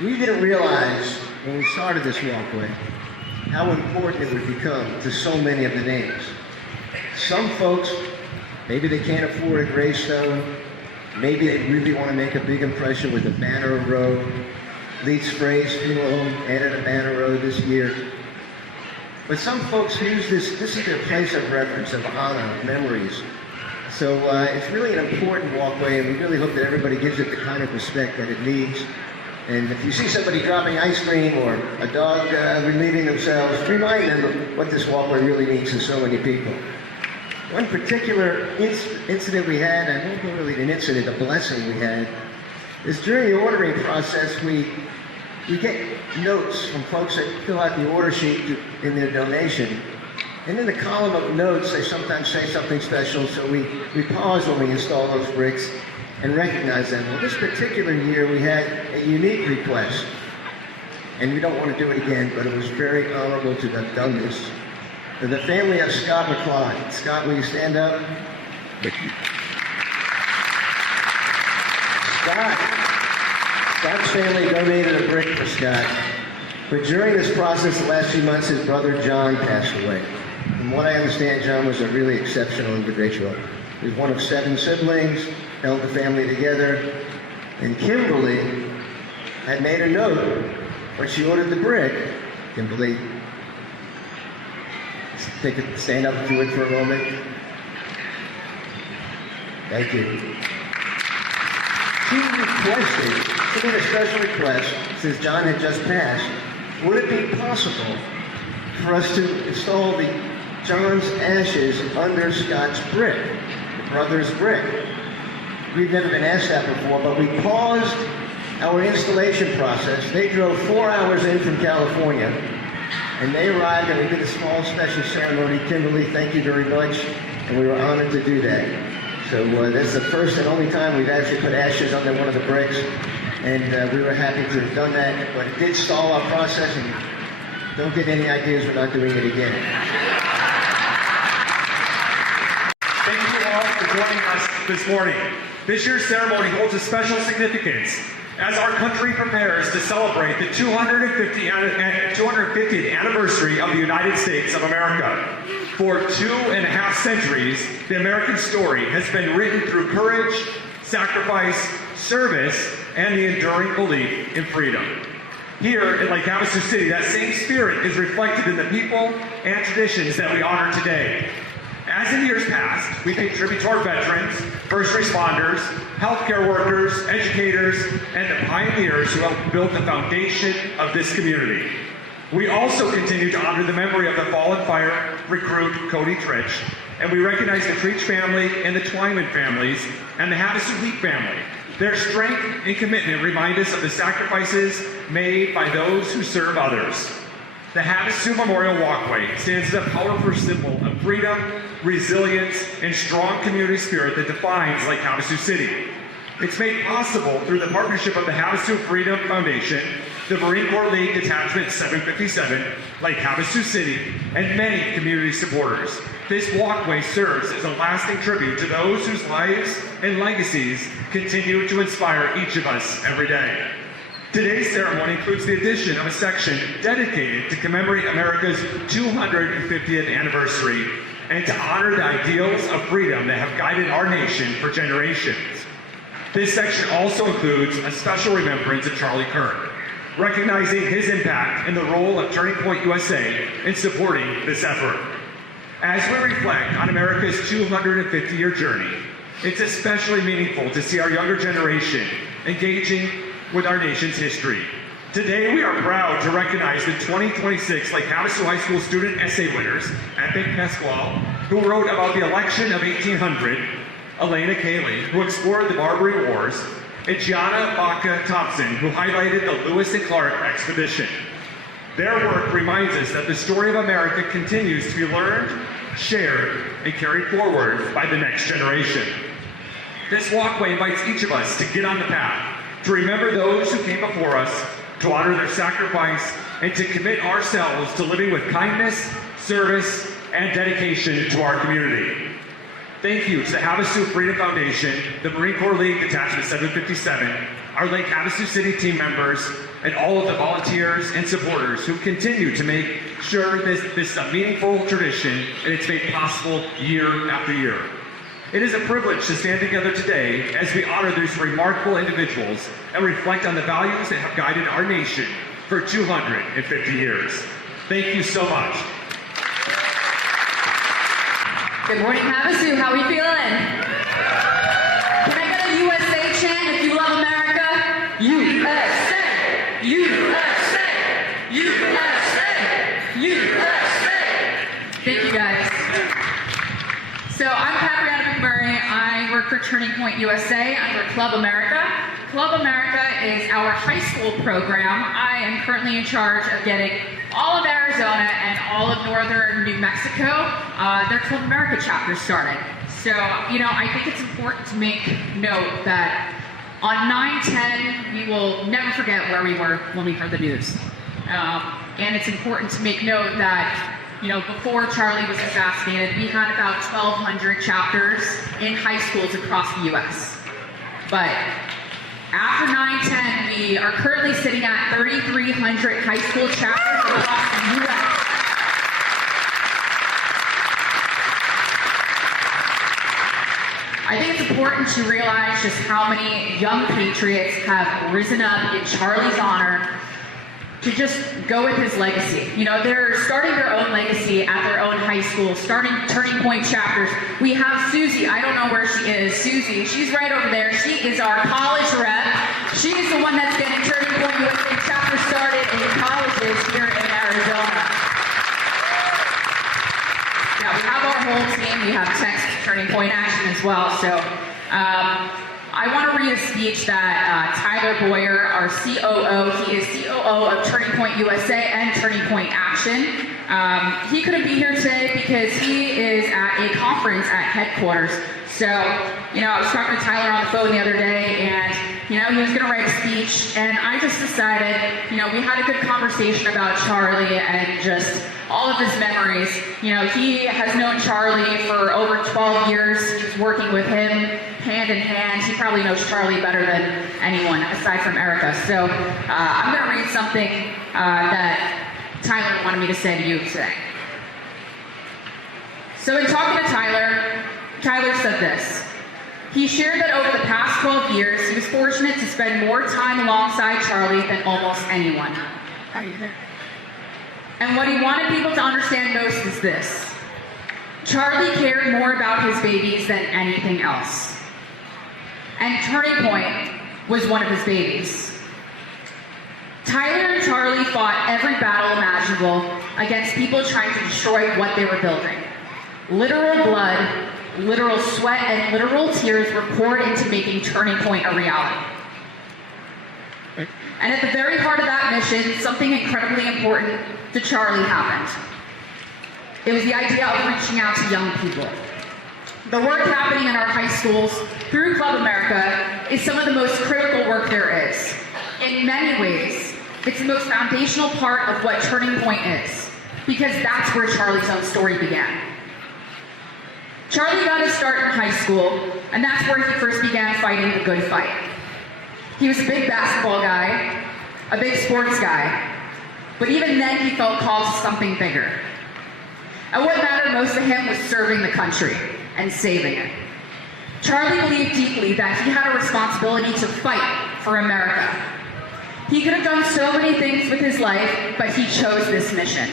We didn't realize when we started this walkway how important it would become to so many of the names. Some folks, maybe they can't afford a gravestone, maybe they really want to make a big impression with a banner road. Lead Spray's funeral home added a banner road this year. But some folks use this is their place of reverence, of honor, of memories. So it's really an important walkway, and we really hope that everybody gives it the kind of respect that it needs. And if you see somebody dropping ice cream or a dog relieving themselves, remind them of what this walkway really means to so many people. One particular incident we had, and not really an incident, a blessing we had, is during the ordering process, we get notes from folks that fill out the order sheet in their donation. And in the column of notes, they sometimes say something special, so we pause when we install those bricks and recognize them. Well, this particular year, we had a unique request. And we don't want to do it again, but it was very honorable to have done this. The family of Scott McCloud. Scott, will you stand up? Scott's family donated a brick for Scott. But during this process, the last few months, his brother John passed away. From what I understand, John was a really exceptional individual. He was one of 7 siblings, held the family together, and Kimberly had made a note when she ordered the brick. Kimberly, stand up if you would for a moment. Thank you. She made a special request, since John had just passed. Would it be possible for us to install John's ashes under Scott's brick, the brother's brick? We've never been asked that before, but we paused our installation process. They drove 4 hours in from California, and they arrived, and we did a small special ceremony. Kimberly, thank you very much, and we were honored to do that. So that's the first and only time we've actually put ashes under one of the bricks, and we were happy to have done that, but it did stall our process, and don't get any ideas, we're not doing it again. Thank you all for joining us this morning. This year's ceremony holds a special significance as our country prepares to celebrate the 250th anniversary of the United States of America. For 2.5 centuries, the American story has been written through courage, sacrifice, service, and the enduring belief in freedom. Here in Lake Havasu City, that same spirit is reflected in the people and traditions that we honor today. As in years past, we pay tribute to our veterans, first responders, healthcare workers, educators, and the pioneers who helped build the foundation of this community. We also continue to honor the memory of the fallen fire recruit Cody Tritch, and we recognize the Creech family and the Twyman families and the Havasu Wheat family. Their strength and commitment remind us of the sacrifices made by those who serve others. The Havasu Memorial Walkway stands as a powerful symbol of freedom, resilience, and strong community spirit that defines Lake Havasu City. It's made possible through the partnership of the Havasu Freedom Foundation, the Marine Corps League Detachment 757, Lake Havasu City, and many community supporters. This walkway serves as a lasting tribute to those whose lives and legacies continue to inspire each of us every day. Today's ceremony includes the addition of a section dedicated to commemorate America's 250th anniversary and to honor the ideals of freedom that have guided our nation for generations. This section also includes a special remembrance of Charlie Kirk, recognizing his impact in the role of Turning Point USA in supporting this effort. As we reflect on America's 250-year journey, it's especially meaningful to see our younger generation engaging with our nation's history. Today, we are proud to recognize the 2026 Lake Havasu High School student essay winners, Epic Pasquale, who wrote about the election of 1800, Elena Cayley, who explored the Barbary Wars, and Gianna Baca Thompson, who highlighted the Lewis and Clark expedition. Their work reminds us that the story of America continues to be learned, shared, and carried forward by the next generation. This walkway invites each of us to get on the path, to remember those who came before us, to honor their sacrifice, and to commit ourselves to living with kindness, service, and dedication to our community. Thank you to the Havasu Freedom Foundation, the Marine Corps League Detachment 757, our Lake Havasu City team members, and all of the volunteers and supporters who continue to make sure this a meaningful tradition, and it's made possible year after year. It is a privilege to stand together today as we honor these remarkable individuals and reflect on the values that have guided our nation for 250 years. Thank you so much. Good morning, Havasu. How are we feeling? Can I get a USA chant if you love America? USA! USA! USA! USA! Thank you, guys. So I'm Capriana McMurray. I work for Turning Point USA under Club America. Club America is our high school program. I am currently in charge of getting all of Arizona and all of northern New Mexico, their Club America chapter started. So, I think it's important to make note that on 9/10, we will never forget where we were when we heard the news. And it's important to make note that before Charlie was assassinated, we had about 1,200 chapters in high schools across the U.S. But after 9/10, we are currently sitting at 3,300 high school chapters across the U.S. I think it's important to realize just how many young patriots have risen up in Charlie's honor to just go with his legacy. They're starting their own legacy at their own high school, starting Turning Point chapters. We have Susie. I don't know where she is. Susie, she's right over there. She is our college rep. She is the one that's getting Turning Point USA chapter started in colleges here in Arizona. Now, we have our whole team. We have Texas Turning Point Action as well. So, I want to read a speech that Tyler Boyer, our COO, he is COO of Turning Point USA and Turning Point Action. He couldn't be here today because he is at a conference at headquarters. So, I was talking to Tyler on the phone the other day, and, he was going to write a speech, and I just decided, we had a good conversation about Charlie and just all of his memories. He has known Charlie for over 12 years. He was working with him hand in hand. He probably knows Charlie better than anyone aside from Erica. So I'm going to read something that Tyler wanted me to say to you today. So in talking to Tyler, Tyler said this. He shared that over the past 12 years, he was fortunate to spend more time alongside Charlie than almost anyone. Are you there? And what he wanted people to understand most is this. Charlie cared more about his babies than anything else. And Turning Point was one of his babies. Tyler and Charlie fought every battle imaginable against people trying to destroy what they were building. Literal blood, literal sweat, and literal tears were poured into making Turning Point a reality. And at the very heart of that mission, something incredibly important to Charlie happened. It was the idea of reaching out to young people. The work happening in our high schools through Club America is some of the most critical work there is. In many ways, it's the most foundational part of what Turning Point is, because that's where Charlie's own story began. Charlie got his start in high school, and that's where he first began fighting the good fight. He was a big basketball guy, a big sports guy, but even then he felt called to something bigger. And what mattered most to him was serving the country and saving it. Charlie believed deeply that he had a responsibility to fight for America. He could have done so many things with his life, but he chose this mission.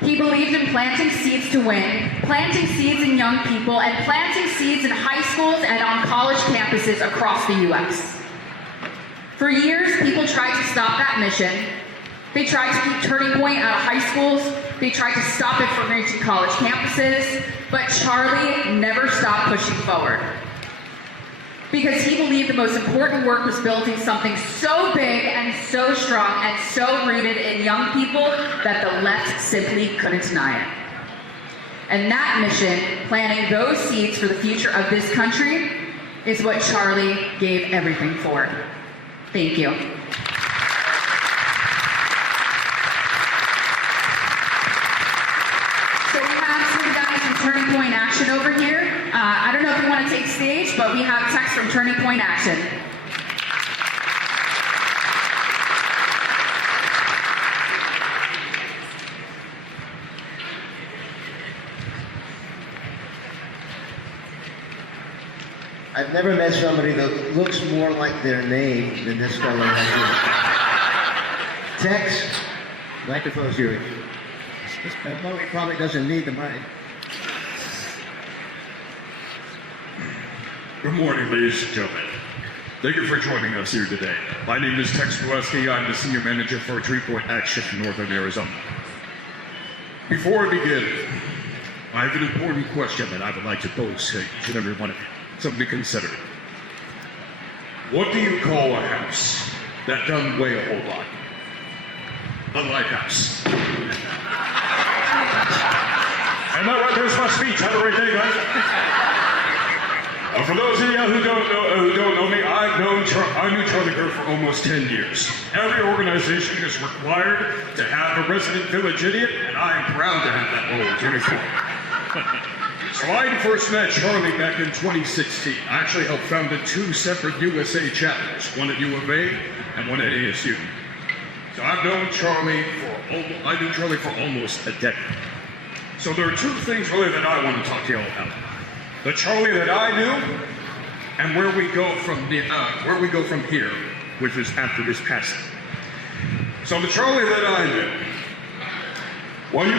He believed in planting seeds to win, planting seeds in young people, and planting seeds in high schools and on college campuses across the U.S. For years, people tried to stop that mission. They tried to keep Turning Point out of high schools. They tried to stop it from reaching college campuses, but Charlie never stopped pushing forward. Because he believed the most important work was building something so big and so strong and so rooted in young people that the left simply couldn't deny it. And that mission, planting those seeds for the future of this country, is what Charlie gave everything for. Thank you. So we have some guys from Turning Point Action over here. I don't know if you want to take stage, but we have text from Turning Point Action. never met somebody that looks more like their name than this fellow right here. Tex, microphone's yours. This Bowie probably doesn't need the mic. Good morning, ladies and gentlemen. Thank you for joining us here today. My name is Tex Gillespie. I'm the Senior Manager for Tree Point Action in Northern Arizona. Before I begin, I have an important question that I would like to pose to each and every one of you. Something to consider. What do you call a house that doesn't weigh a whole lot? A lighthouse. And that right there's my speech. Have a great day, guys. For those of you who don't know me, I knew Charlie Kirk for almost 10 years. Every organization is required to have a resident village idiot, and I am proud to have that role in 24. So I first met Charlie back in 2016. I actually helped found 2 separate USA chapters, one at U of A and one at ASU. So I've known Charlie for almost a decade. So there are 2 things really that I want to talk to you all about. The Charlie that I knew, and where we go from here, which is after his passing. So the Charlie that I knew. Well, you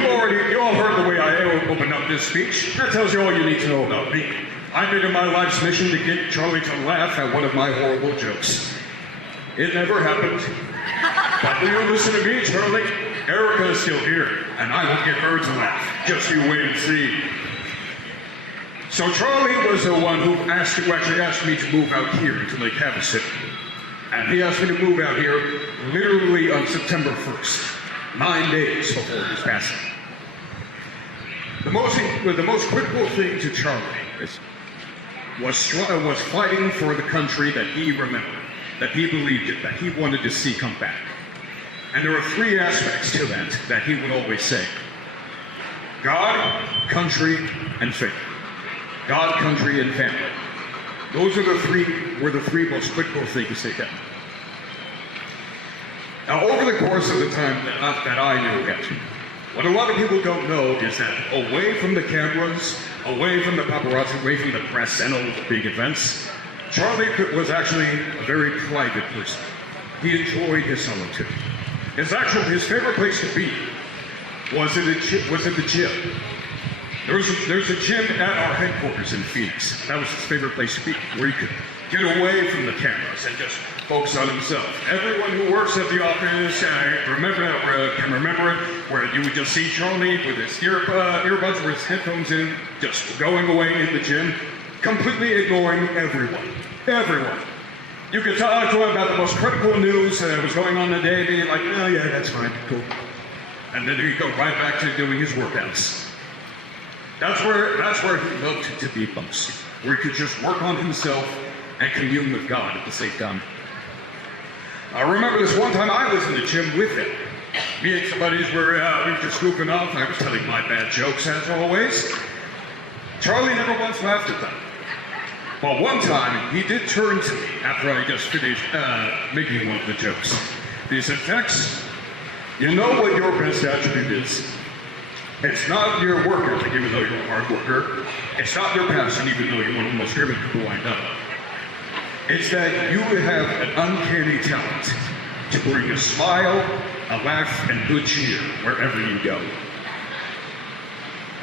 all heard the way I opened up this speech. That tells you all you need to know about me. I made it my life's mission to get Charlie to laugh at one of my horrible jokes. It never happened. But when you listen to me, Charlie, Erica is still here, and I will get her to laugh. Just you wait and see. So Charlie was the one who actually asked me to move out here to Lake Havasu City. And he asked me to move out here literally on September 1st, 9 days before his passing. The most critical thing to Charlie was fighting for the country that he remembered, that he believed in, that he wanted to see come back. And there are 3 aspects to that he would always say. God, country, and faith. God, country, and family. Those were the 3 most critical things they had. Now, over the course of the time that I knew him, what a lot of people don't know is that away from the cameras, away from the paparazzi, away from the press and all the big events, Charlie was actually a very private person. He enjoyed his solitude. His favorite place to be was in the gym. There's a gym at our headquarters in Phoenix. That was his favorite place to be, where he could get away from the cameras and just focus on himself. Everyone who works at the office can remember it, where you would just see Charlie with his earbuds or his headphones in, just going away in the gym, completely ignoring everyone. Everyone. You could talk to him about the most critical news that was going on the day, being like, oh yeah, that's fine, cool. And then he'd go right back to doing his workouts. That's where he loved to be most, where he could just work on himself and commune with God at the same time. I remember this one time I was in the gym with him. Me and some buddies we were just goofing off. I was telling my bad jokes as always. Charlie never once laughed at them. But one time he did turn to me after I just finished making one of the jokes. He said, Tex, you know what your best attribute is? It's not your work ethic, even though you're a hard worker. It's not your passion, even though you're one of the most driven people I know. It's that you have an uncanny talent to bring a smile, a laugh, and good cheer wherever you go.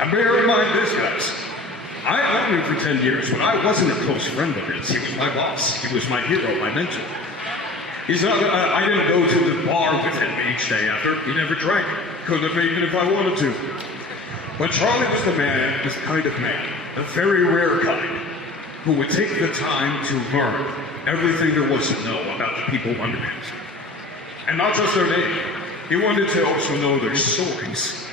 And bear in mind this, guys. I known him for 10 years, but I wasn't a close friend of his. He was my boss. He was my hero, my mentor. I didn't go to the bar with him each day after. He never drank. Couldn't have even if I wanted to. But Charlie was the kind of man, a very rare kind, who would take the time to learn everything there was to know about the people under him. And not just their name. He wanted to also know their stories.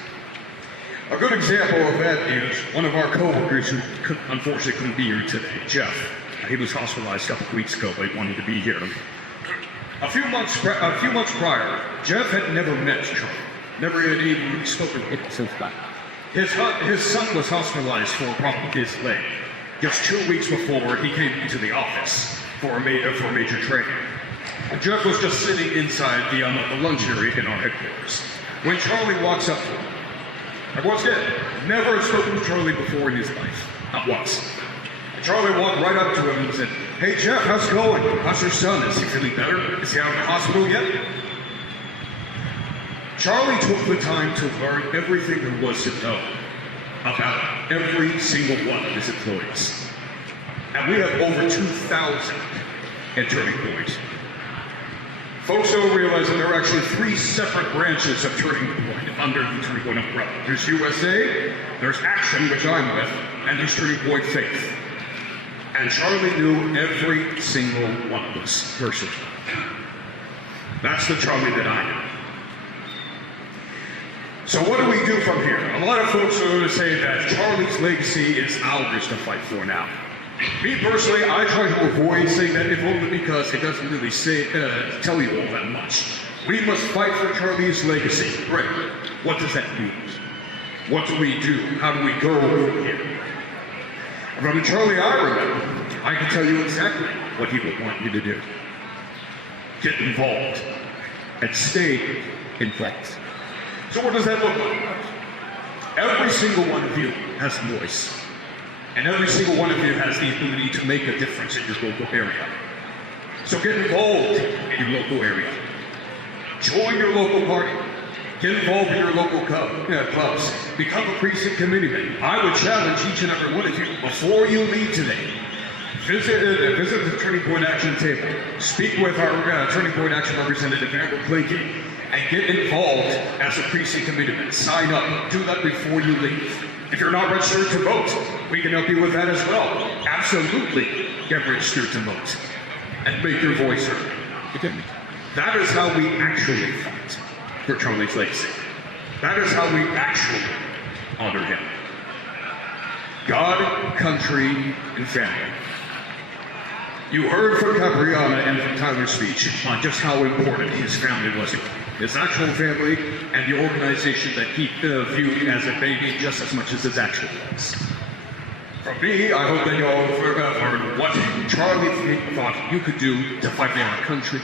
A good example of that is one of our coworkers who unfortunately couldn't be here today, Jeff. He was hospitalized a couple of weeks ago, but he wanted to be here. A few months prior, Jeff had never met Charlie. Never had even spoken with him since that. His son was hospitalized for a problem with his leg. Just 2 weeks before he came into the office for a major training. Jeff was just sitting inside the lunch area in our headquarters when Charlie walks up to him. And once again, never had spoken to Charlie before in his life, not once. Charlie walked right up to him and said, "Hey Jeff, how's it going? How's your son? Is he feeling better? Is he out of the hospital yet?" Charlie took the time to learn everything there was to know about every single one of his employees. And we have over 2,000 intern employees. Folks don't realize that there are actually 3 separate branches of Turning Point under the Turning Point umbrella. There's USA, there's Action, which I'm with, and there's Turning Point Faith. And Charlie knew every single one of us personally. That's the Charlie that I knew. So what do we do from here? A lot of folks are going to say that Charlie's legacy is ours to fight for now. Me personally, I try to avoid saying that, if only because it doesn't really tell you all that much. We must fight for Charlie's legacy. Great. What does that mean? What do we do? How do we go from here? From the Charlie I remember, I can tell you exactly what he would want you to do. Get involved and stay in place. So what does that look like? Every single one of you has a voice. And every single one of you has the ability to make a difference in your local area. So get involved in your local area. Join your local party. Get involved in your local clubs. Become a precinct committeeman. I would challenge each and every one of you, before you leave today, visit the Turning Point Action table. Speak with our Turning Point Action representative, Amber Clinky, and get involved as a precinct committeeman. Sign up. Do that before you leave. If you're not registered to vote, we can help you with that as well. Absolutely get registered to vote and make your voice heard. That is how we actually fight for Charlie's legacy. That is how we actually honor him. God, country, and family. You heard from Capriana and from Tyler's speech on just how important his family was. His actual family and the organization that he viewed as a baby just as much as his actual was. For me, I hope that you all learned what Charlie thought you could do to fight for our country.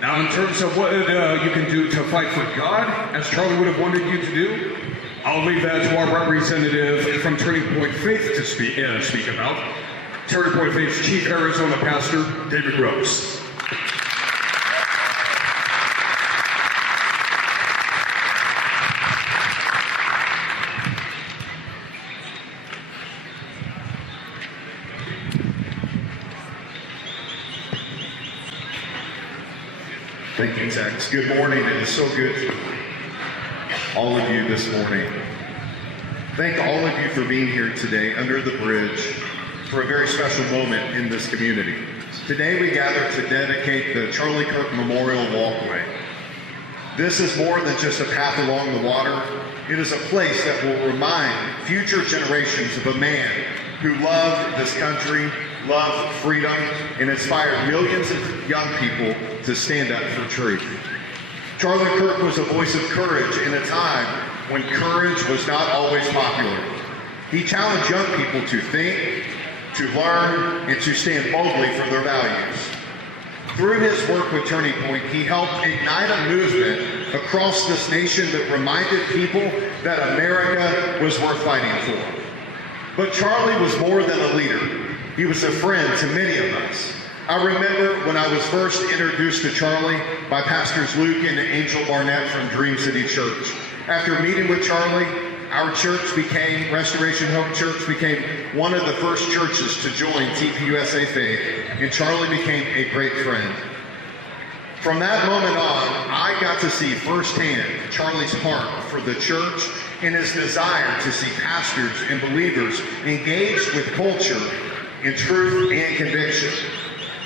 Now, in terms of what you can do to fight for God, as Charlie would have wanted you to do, I'll leave that to our representative from Turning Point Faith to speak about. Turning Point Faith's Chief Arizona Pastor, David Rose. Thank you, Tex. Good morning. It is so good to all of you this morning. Thank all of you for being here today under the bridge for a very special moment in this community. Today we gather to dedicate the Charlie Kirk Memorial Walkway. This is more than just a path along the water. It is a place that will remind future generations of a man who loved this country, loved freedom, and inspired millions of young people to stand up for truth. Charlie Kirk was a voice of courage in a time when courage was not always popular. He challenged young people to think, to learn, and to stand boldly for their values. Through his work with Turning Point, he helped ignite a movement across this nation that reminded people that America was worth fighting for. But Charlie was more than a leader. He was a friend to many of us. I remember when I was first introduced to Charlie by Pastors Luke and Angel Barnett from Dream City Church. After meeting with Charlie, our church Restoration Hope Church became one of the first churches to join TPUSA Faith, and Charlie became a great friend. From that moment on, I got to see firsthand Charlie's heart for the church and his desire to see pastors and believers engaged with culture in truth and conviction.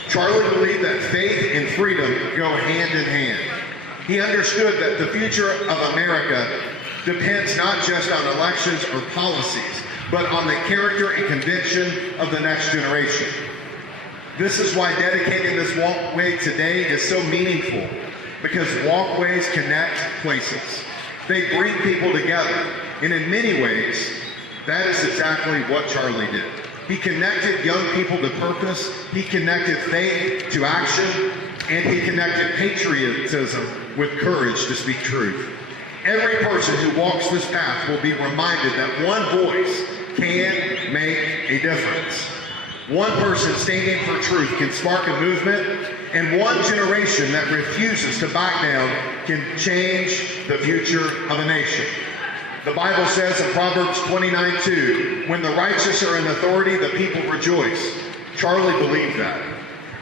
Charlie believed that faith and freedom go hand in hand. He understood that the future of America depends not just on elections or policies, but on the character and conviction of the next generation. This is why dedicating this walkway today is so meaningful, because walkways connect places. They bring people together, and in many ways, that is exactly what Charlie did. He connected young people to purpose, he connected faith to action, and he connected patriotism with courage to speak truth. Every person who walks this path will be reminded that one voice can make a difference. One person standing for truth can spark a movement, and one generation that refuses to back down can change the future of a nation. The Bible says in Proverbs 29:2, when the righteous are in authority, the people rejoice. Charlie believed that.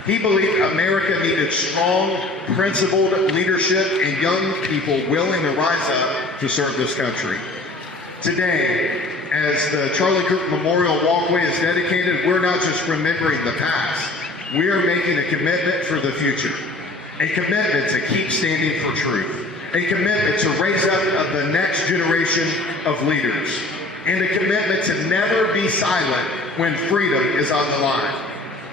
He believed America needed strong, principled leadership and young people willing to rise up to serve this country. Today, as the Charlie Kirk Memorial Walkway is dedicated, we're not just remembering the past. We are making a commitment for the future. A commitment to keep standing for truth. A commitment to raise up the next generation of leaders. And a commitment to never be silent when freedom is on the line.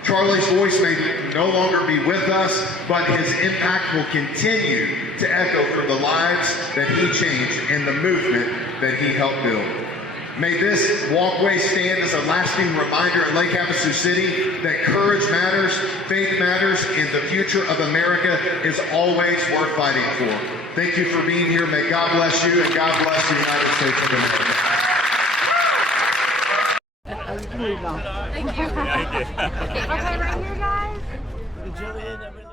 Charlie's voice may no longer be with us, but his impact will continue to echo for the lives that he changed and the movement that he helped build. May this walkway stand as a lasting reminder in Lake Havasu City that courage matters, faith matters, and the future of America is always worth fighting for. Thank you for being here. May God bless you, and God bless the United States of America. Thank you. Okay, right here, guys.